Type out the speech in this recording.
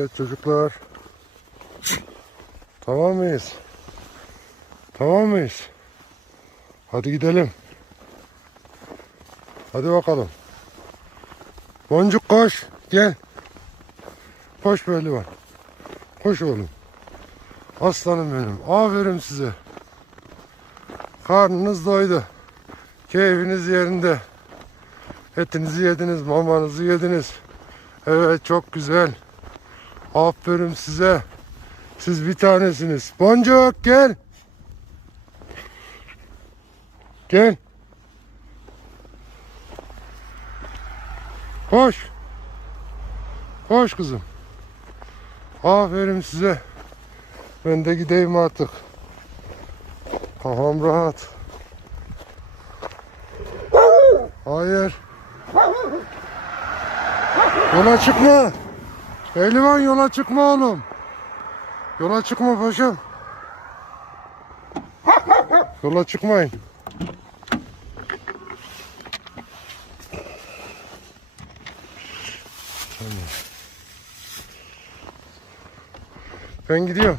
Evet çocuklar. Tamam mıyız? Tamam mıyız? Hadi gidelim. Hadi bakalım. Boncuk koş. Gel. Koş böyle var. Koş oğlum. Aslanım benim. Aferin size. Karnınız doydu. Keyfiniz yerinde. Etinizi yediniz, mamanızı yediniz. Evet çok güzel. Aferin size. Siz bir tanesiniz. Boncuk gel. Gel. Koş. Koş kızım. Aferin size. Ben de gideyim artık. Kafam rahat. Hayır. Yola çıkma. Pehlivan yola çıkma oğlum. Yola çıkma paşam. Yola çıkmayın. Ben gidiyorum.